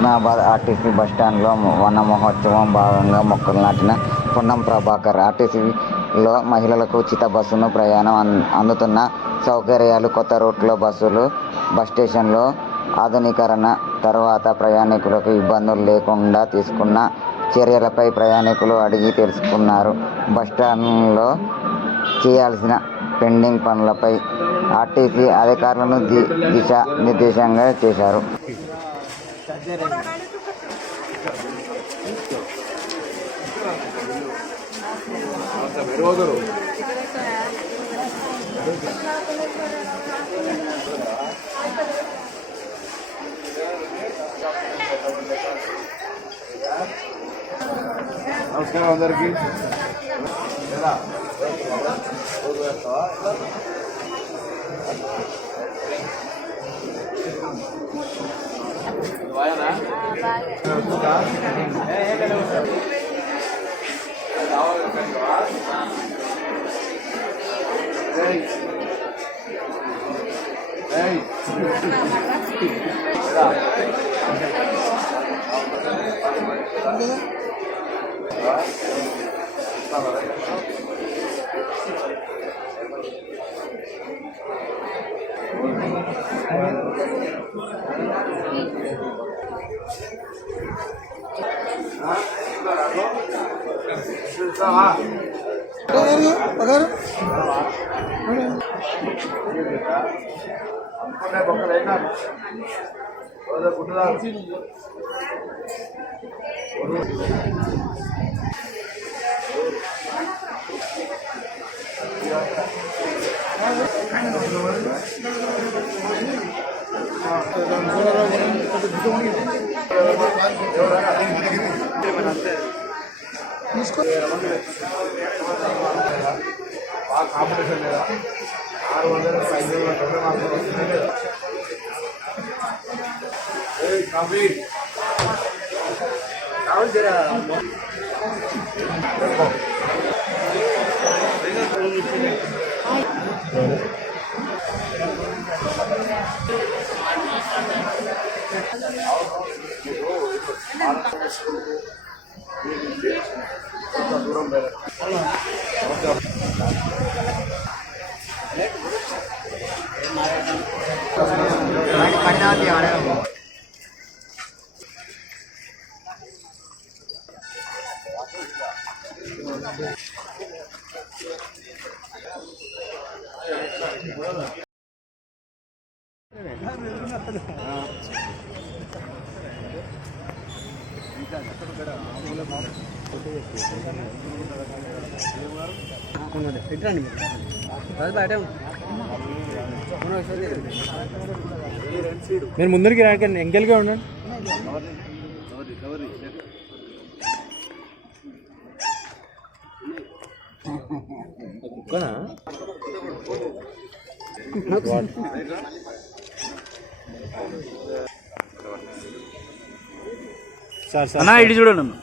Husnabad RTC బస్టాండ్లో వన మహోత్సవం భాగంగా మొక్కలు నాటిన పొన్నం ప్రభాకర్. ఆర్టీసీలో మహిళలకు ఉచిత బస్సును ప్రయాణం అందుతున్న సౌకర్యాలు, కొత్త రూట్ల బస్సులు, బస్స్టేషన్ల ఆధునీకరణ తర్వాత ప్రయాణికులకు ఇబ్బందులు లేకుండా తీసుకున్న చర్యలపై ప్రయాణికులు అడిగి తెలుసుకున్నారు. బస్టాండ్లో చేయాల్సిన పెండింగ్ పనులపై ఆర్టీసీ అధికారులను దిశానిర్దేశం చేశారు. నమస్కారం అందరికి. కాంపిటీషన్ లేదా 600 కంప్లీట్ దూరం మీరు ముందరికి రాకండి, ఎంకెల్గా ఉండండి. అన్నా ఇటు చూడండి.